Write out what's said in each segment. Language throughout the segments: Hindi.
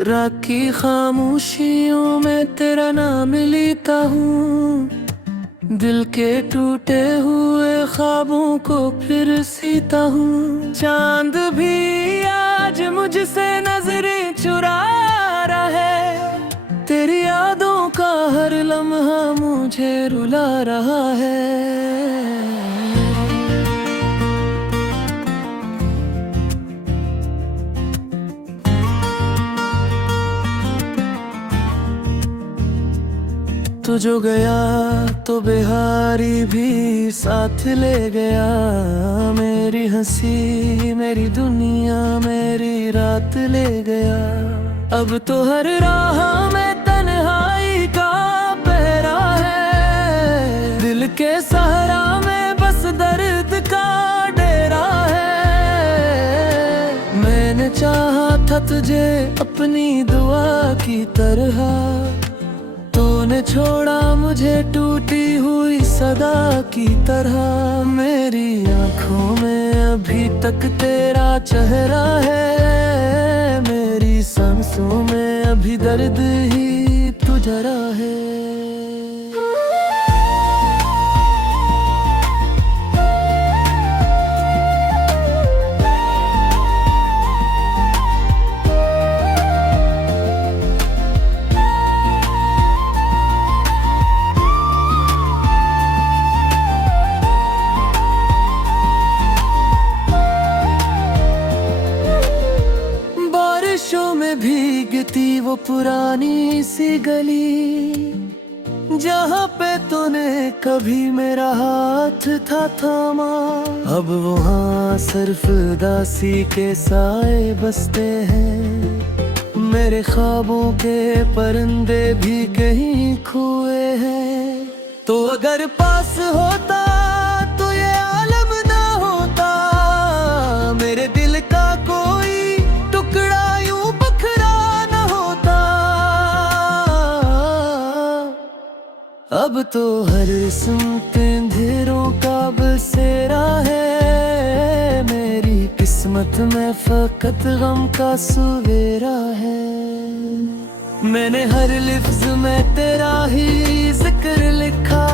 रात की खामोशियों में तेरा नाम लेता हूँ, दिल के टूटे हुए ख्वाबों को फिर सीता हूँ। चांद भी आज मुझसे नजरें चुरा रहा है, तेरी यादों का हर लम्हा मुझे रुला रहा है। तू जो गया तो बिहारी भी साथ ले गया, मेरी हंसी मेरी दुनिया मेरी रात ले गया। अब तो हर राह में तन्हाई का पहरा है, दिल के सहारा में बस दर्द का डेरा है। मैंने चाहा था तुझे अपनी दुआ की तरह, तूने छोड़ा मुझे टूटी हुई सदा की तरह। मेरी आंखों में अभी तक तेरा चेहरा है, मेरी सांसों में अभी दर्द ही तू जरा है। भीगती वो पुरानी सी गली, जहाँ पे तूने कभी मेरा हाथ था थामा। अब वहाँ सिर्फ दासी के साए बसते हैं, मेरे ख्वाबों के परिंदे भी कहीं खोए हैं। तो अगर पास होता तो ये आलम ना होता, मेरे दिल का कोई टुकड़ा अब तो हर सुनते अंधेरों का बसेरा है, मेरी किस्मत में फकत गम का सवेरा है। मैंने हर लिफ्ज में तेरा ही जिक्र लिखा,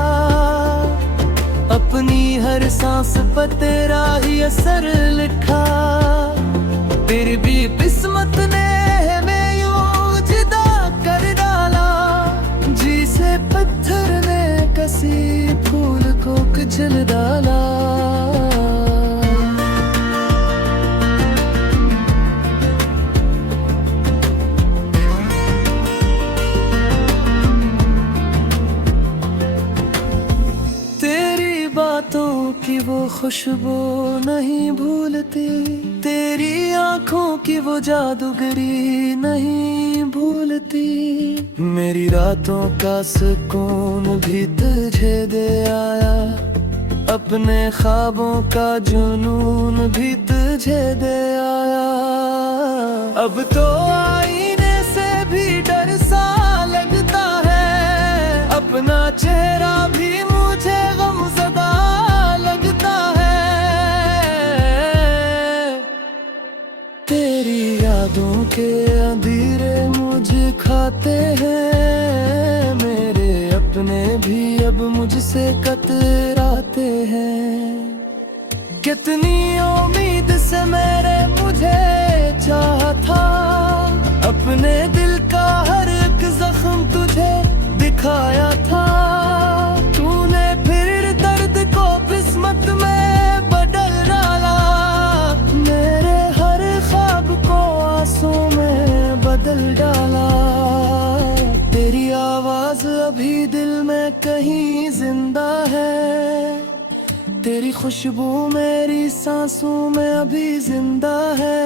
अपनी हर सांस पर तेरा ही असर लिखा। फिर भी किस्मत ने हमें यूं जुदा कर डाला, जिसे पत्थर ने कसी फूल को कुचल डाला। तेरी बातों की वो खुशबू नहीं भूलती, तेरी आंखों की वो जादूगरी नहीं भूलती। मेरी रातों का सुकून भी तुझे दे आया, अपने ख्वाबों का जुनून भी तुझे दे आया। अब तो आईने से भी डर सा लगता है, अपना चेहरा भी मुझे गमज़दा लगता है। तेरी यादों के अंधेरे मुझे खाते हैं, मेरे अपने भी अब मुझसे कतराते हैं। कितनी उम्मीद से मेरे मुझे चाहा था, अपने दिल का हर एक जख्म तुझे दिखाया था। तूने फिर दर्द को किस्मत में बदल डाला, मेरे हर ख्वाब को आंसू में बदल डाला। तेरी आवाज अभी दिल में कहीं जिंदा है, तेरी खुशबू मेरी सांसों में अभी जिंदा है।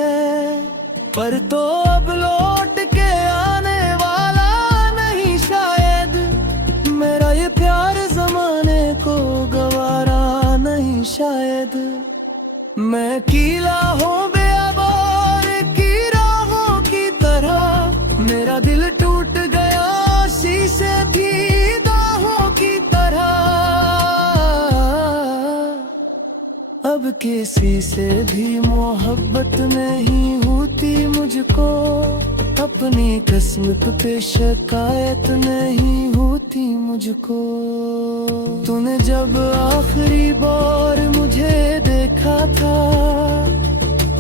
पर तो अब लौट के आने वाला नहीं शायद, मेरा ये प्यार जमाने को गवारा नहीं शायद। मैं कीला हूँ बेअबार की राहों की तरह, मेरा दिल टूट गया शीशे की दाहों की तरह। अब किसी से भी मोहब्बत नहीं होती मुझको, अपनी किस्मत पे शिकायत नहीं होती मुझको। तूने जब आखिरी बार मुझे देखा था,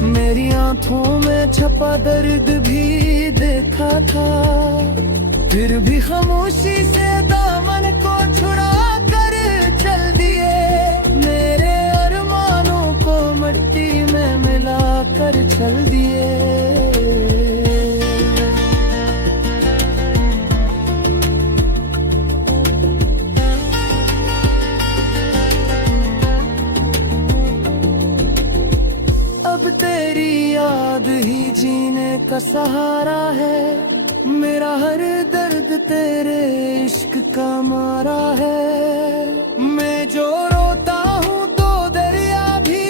मेरी आंखों में छपा दर्द भी देखा था। फिर भी खामोशी से दामन को छुड़ा कर चल दिए, मेरे अरमानों को मिट्टी में मिला कर चल दिए। अब तेरी याद ही जीने का सहारा है, मेरा हर दर्द तेरे इश्क का मारा है। मैं जो रोता हूँ तो दरिया भी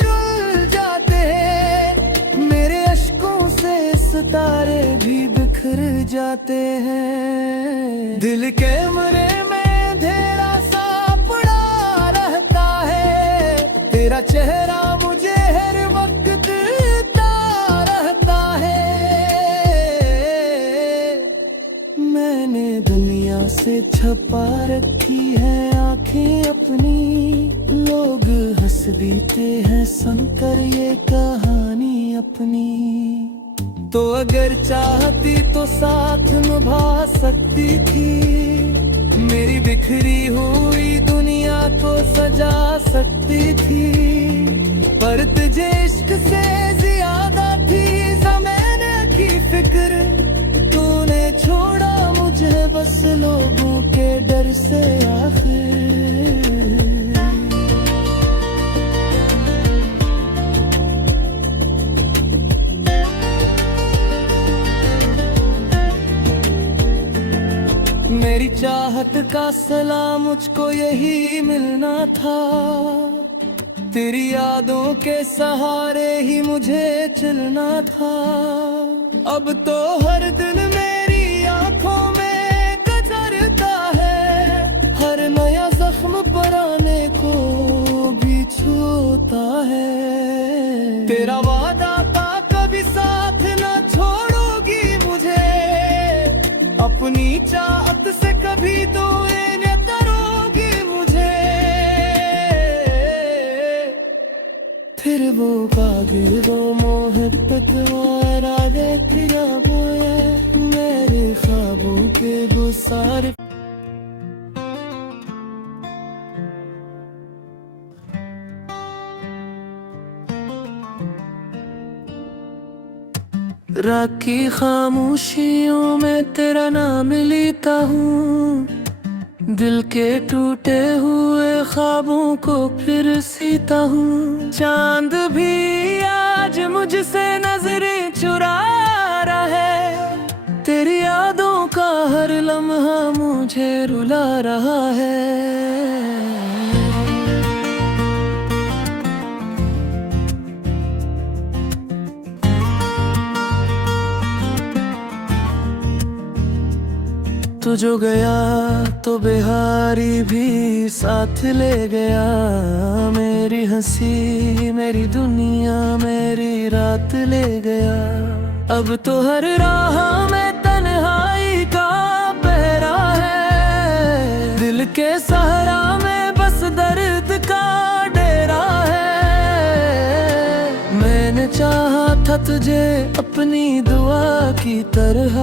रुल जाते हैं, मेरे अश्कों से सितारे भी बिखर जाते हैं। दिल के कमरे में अंधेरा सा पड़ा रहता है, तेरा चेहरा मुझे हर वक्त रहता है। मैंने दुनिया से छपा रखी है आंखें अपनी, लोग हंस देते हैं सुनकर ये कहानी अपनी। तो अगर चाहती तो साथ निभा सकती थी, मेरी बिखरी हुई दुनिया को सजा सकती थी। पर तुझे इश्क से ज्यादा थी ज़माने की फिक्र, तूने छोड़ा मुझे बस लोगों के डर से आखिर। मेरी चाहत का सलाम मुझको यही मिलना था, तेरी यादों के सहारे ही मुझे चलना था। अब तो हर दिन मेरी आंखों में गुजरता है, हर नया जख्म पुराने को भी छूता है। तेरा वादा था कभी साथ न छोड़ोगी मुझे, अपनी चाहत से कभी दूर न करोगी मुझे। फिर वो बाग वो मोहब्बत वो इरादे तेरा बोया, मेरे ख्वाबों के गुसार। रात की खामोशियों में तेरा नाम लेता हूँ, दिल के टूटे हुए ख्वाबों को फिर सीता हूँ। चांद भी आज मुझसे नजरें चुरा रहा है, तेरी यादों का हर लम्हा मुझे रुला रहा है। तू जो गया तो बिहारी भी साथ ले गया, मेरी हंसी मेरी दुनिया मेरी रात ले गया। अब तो हर राह में तन्हाई का पहरा है, दिल के सहारा में बस दर्द का डेरा है। मैंने चाहा था तुझे अपनी दुआ की तरह,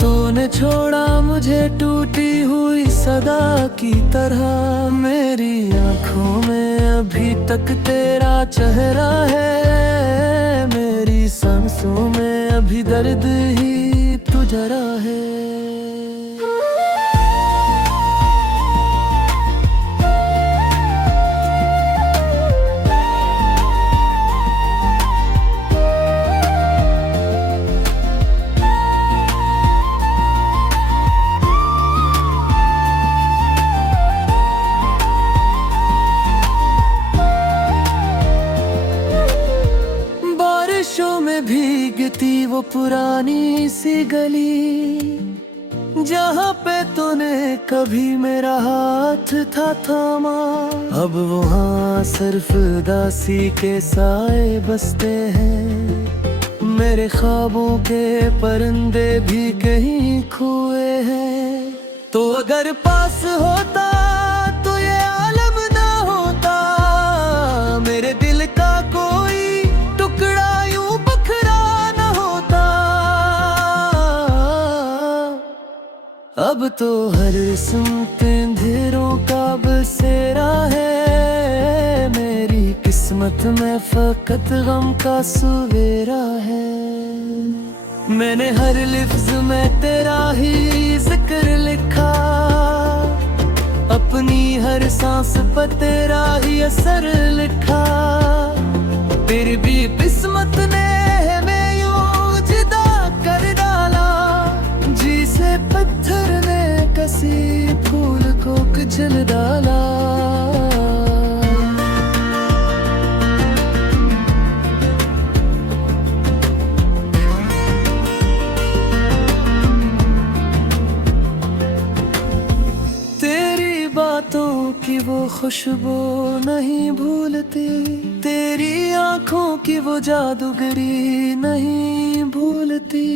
तूने छोड़ा मुझे टूटी हुई सदा की तरह। मेरी आंखों में अभी तक तेरा चेहरा है, मेरी सांसों में अभी दर्द ही तू जरा है। भीगती वो पुरानी सी गली, जहाँ पे तूने कभी मेरा हाथ था थामा। अब वहाँ सिर्फ दासी के साए बसते हैं, मेरे ख्वाबों के परिंदे भी कहीं खोए हैं। तो अगर पास होता तो ये आलम ना होता, मेरे दिल का कोई टुकड़ा यूं बखरा ना होता। अब तो हर सिमत अंधेरों का बसेरा है, मेरी किस्मत में फकत गम का सवेरा है। मैंने हर लिफ्ज में तेरा ही जिक्र लिखा, अपनी हर सांस पर तेरा ही असर लिखा। फिर भी किस्मत ने हमें यूं जुदा कर डाला, जिसे पत्थर ने कसी फूल को कुचल डाला। बातों की वो खुशबू नहीं भूलती, तेरी आंखों की वो जादूगरी नहीं भूलती।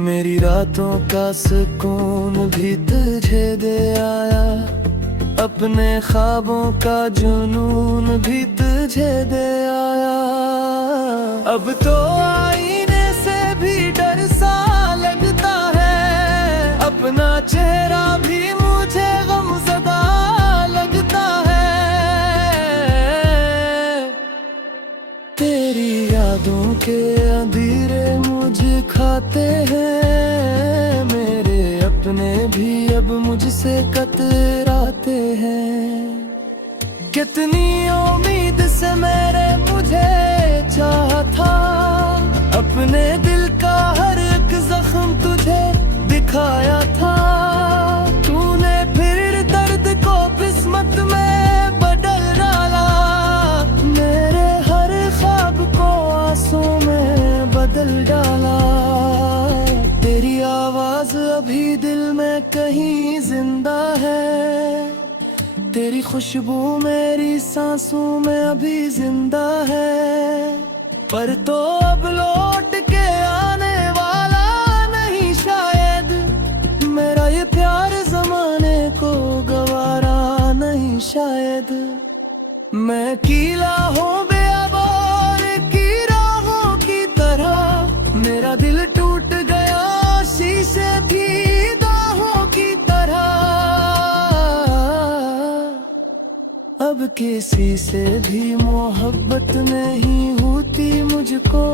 मेरी रातों का सुकून भी तुझे दे आया, अपने ख्वाबों का जुनून भी तुझे दे आया। अब तो आईने से भी डर सा लगता है, अपना चेहरा भी मुझे गमज़दा लगता है। तेरी यादों के अंधेरे मुझे खाते हैं, मेरे अपने भी अब मुझसे कतराते हैं। कितनी उम्मीद से मेरे मुझे चाहा था, अपने दिल का हर एक जख्म तुझे दिखाया था। तूने फिर दर्द को किस्मत में बदल डाला, मेरे हर ख्वाब को आंसू में बदल डाला। तेरी आवाज अभी दिल में कहीं जिंदा है, तेरी खुशबू मेरी सांसों में अभी जिंदा है। पर तो अब लौट के आने वाला नहीं शायद, मेरा ये प्यार जमाने को गवारा नहीं शायद। मैं कीला हूँ बेअबार की राहों की तरह, मेरा दिल टूट गया शीशे की दाहों की तरह। अब किसी से भी मोहब्बत नहीं होती मुझको,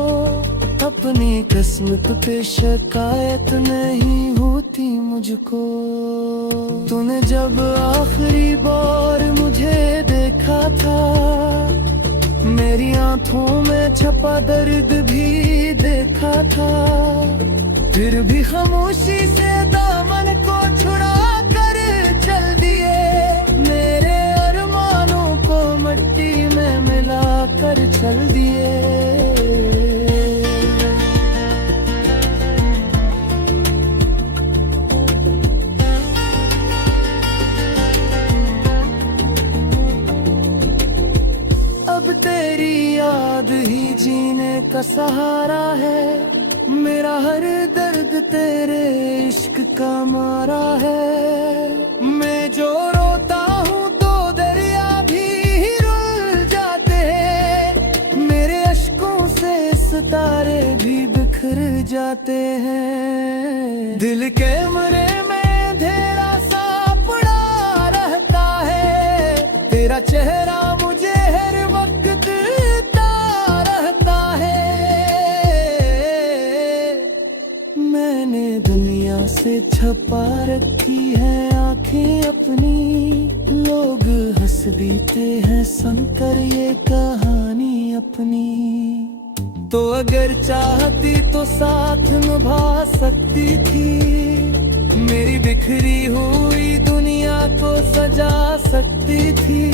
अपनी किस्मत पे शिकायत नहीं होती मुझको। तूने जब आखिरी बार मुझे देखा था, मेरी आंखों में छपा दर्द भी देखा था। फिर भी खामोशी से दामन को छुड़ा कर चल दिए, मेरे अरमानों को मट्टी में मिला कर चल दिए। अब तेरी याद ही जीने का सहारा है, मेरा हर दर्द तेरे इश्क का मारा है। मैं जो रोता हूँ तो दरिया भी रुल जाते हैं, मेरे अश्कों से सितारे भी बिखर जाते हैं। दिल के मरे में अंधेरा सा पड़ा रहता है, तेरा चेहरा मुझे हर वक्त रहता है। मैंने दुनिया से छपा रखी है आंखें अपनी, लोग हंस देते हैं सुनकर ये कहानी अपनी। तो अगर चाहती तो साथ निभा सकती थी, मेरी बिखरी हुई दुनिया को सजा सकती थी।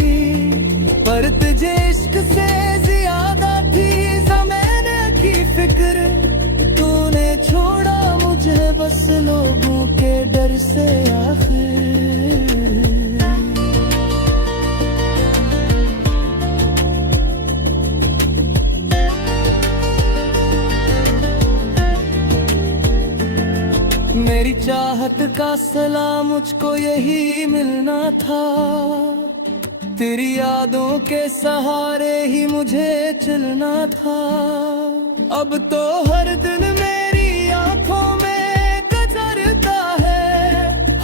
पर तुझे इश्क से ज्यादा थी ज़माने की फिक्र, तूने छोड़ा मुझे बस लोगों के डर से आखिर। चाहत का सलाम मुझको यही मिलना था। तेरी यादों के सहारे ही मुझे चलना था। अब तो हर दिन मेरी आंखों में गुजरता है,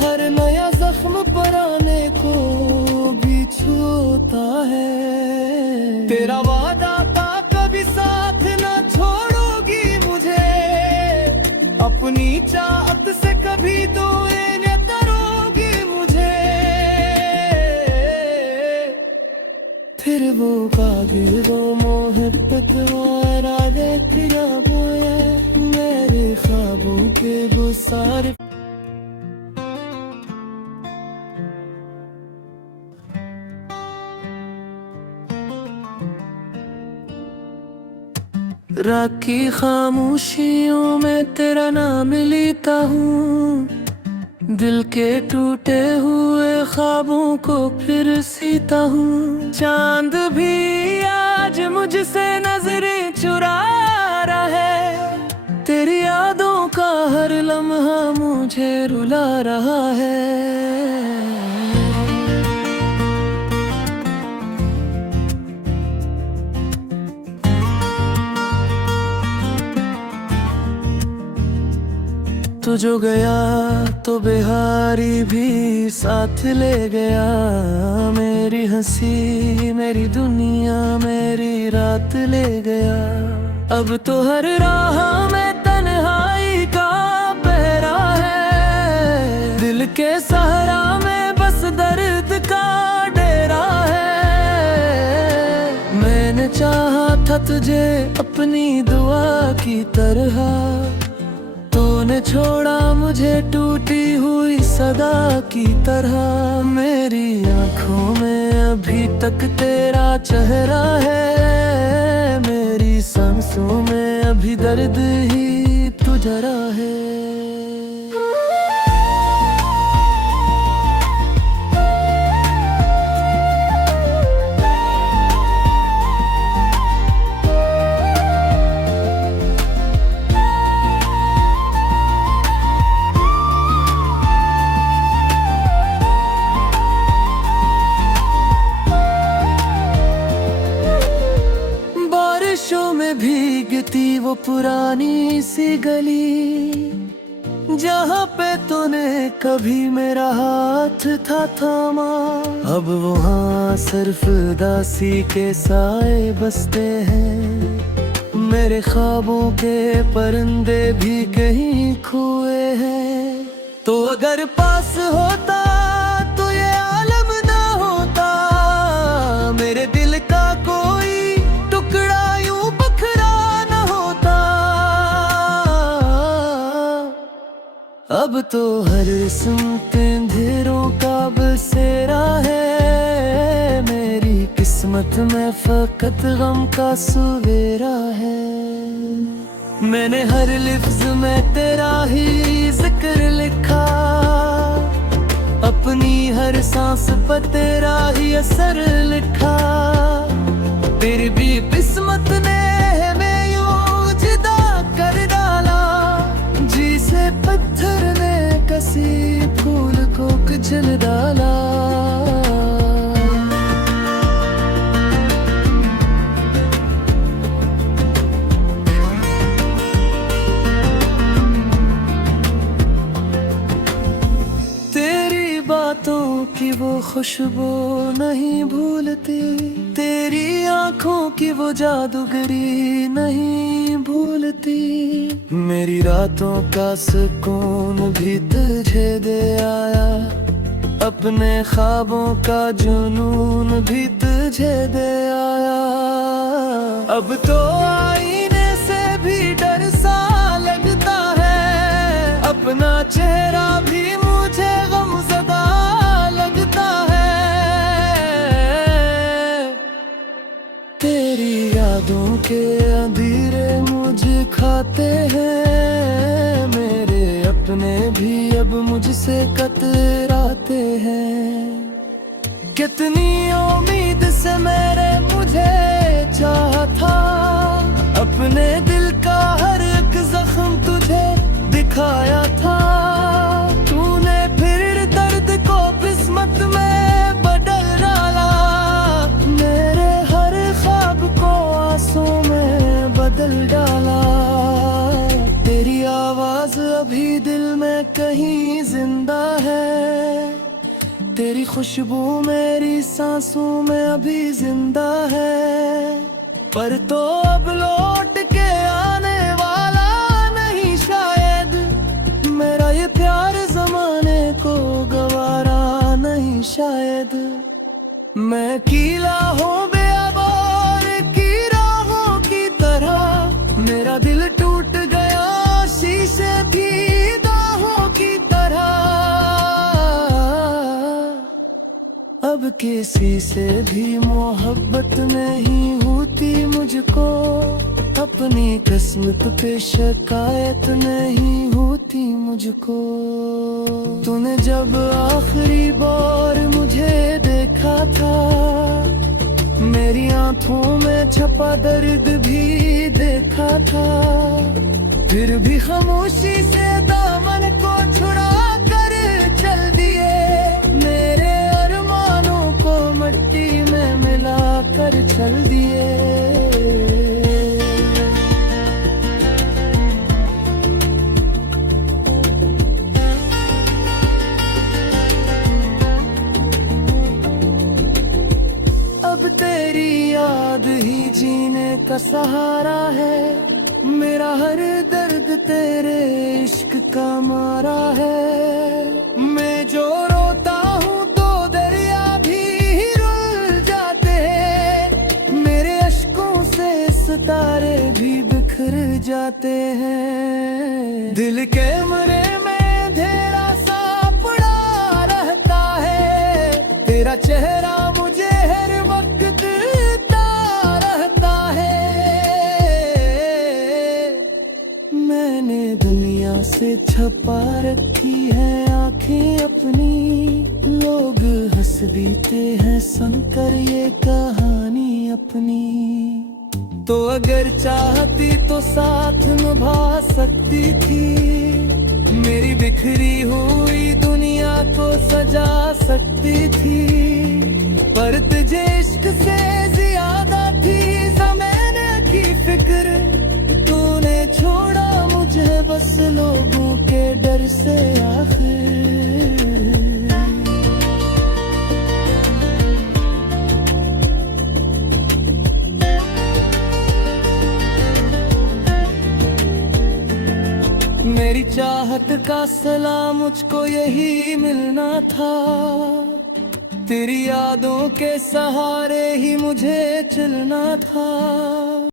हर नया जख्म पुराने को भी छूता है। तेरा वादा था कभी साथ ना छोड़ोगी मुझे, अपनी चाहत से कभी दूर न करोगी मुझे। फिर वो काबिल वो मोहब्बत वारा तेरा बोया, मेरे ख्वाबों के वो सारे रात की खामोशियों में तेरा नाम लेता हूँ, दिल के टूटे हुए ख्वाबों को फिर सीता हूँ। चांद भी आज मुझसे नजरें चुरा रहा है, तेरी यादों का हर लम्हा मुझे रुला रहा है। तू जो गया तो बिहारी भी साथ ले गया, मेरी हंसी मेरी दुनिया मेरी रात ले गया। अब तो हर राह में तन्हाई का पहरा है, दिल के सहारा में बस दर्द का डेरा है। मैंने चाहा था तुझे अपनी दुआ की तरह, तूने छोड़ा मुझे टूटी हुई सदा की तरह। मेरी आंखों में अभी तक तेरा चेहरा है, मेरी सांसों में अभी दर्द ही तू जरा है। भीगती वो पुरानी सी गली, जहाँ पे तूने कभी मेरा हाथ था थामा। अब वहाँ सिर्फ दासी के साए बसते हैं, मेरे ख्वाबों के परिंदे भी कहीं खोए हैं। तो अगर पास होता तो ये आलम ना होता, मेरे दिल का कोई टुकड़ा अब तो हर सिमत अंधेरों का बसेरा है, मेरी किस्मत में फकत गम का सवेरा है। मैंने हर लिफ्ज में तेरा ही जिक्र लिखा, अपनी हर सांस पर तेरा ही असर लिखा। फिर भी किस्मत ने हमें यूं जुदा कर डाला, जिसे पत्थर ने कसी फूल को कुचल डाला। तेरी बातों की वो खुशबू नहीं भूलती, तेरी आंखों की वो जादूगरी नहीं भूलती। मेरी रातों का सुकून भी तुझे दे आया, अपने ख्वाबों का जुनून भी तुझे दे आया। अब तो आईने से भी डर सा लगता है, अपना चेहरा भी मुझे गमज़दा लगता है। तेरी यादों के अंधेरे मुझे खाते हैं, मेरे अपने भी अब मुझसे कतराते हैं। कितनी उम्मीद से मेरे मुझे चाहा था, अपने दिल का हर एक जख्म तुझे दिखाया था। तू किस्मत में बदल डाला, मेरे हर ख्वाब को आंसू में बदल डाला। तेरी आवाज अभी दिल में कहीं जिंदा है, तेरी खुशबू मेरी सांसों में अभी जिंदा है। पर तो अब लौट के आने वाला नहीं शायद, मेरा ये प्यार जमाने को गवारा नहीं शायद। मैं कीला हूँ बेआबार की राहों की तरह, मेरा दिल टूट गया शीशे की दाहों की तरह। अब किसी से भी मोहब्बत नहीं होती मुझको, अपनी किस्मत पे शिकायत नहीं होती मुझको। तूने जब आखिरी बार मुझे देखा था, मेरी आंखों में छपा दर्द भी देखा था। फिर भी खामोशी से दामन को छुड़ा कर चल दिए, मेरे अरमानों को मिट्टी में मिला कर चल दिए। अब तेरी याद ही जीने का सहारा है, मेरा हर दर्द तेरे इश्क का मारा है। मैं जो रोता हूँ तो दरिया भी रुल जाते हैं, मेरे अश्कों से सितारे भी बिखर जाते हैं। दिल के मरे में अंधेरा सा पड़ा रहता है, तेरा चेहरा मुझे हर वक्त रहता है। मैंने दुनिया से छपा रखी है आंखें अपनी, लोग हंस देते हैं सुनकर ये कहानी अपनी। तो अगर चाहती तो साथ निभा सकती थी, मेरी बिखरी हुई दुनिया को सजा सकती थी। पर तुझे इश्क से ज्यादा थी ज़माने की फिक्र, तूने छोड़ा मुझे बस लोगों के डर से आखिर। मेरी चाहत का सलाम मुझको यही मिलना था, तेरी यादों के सहारे ही मुझे चलना था।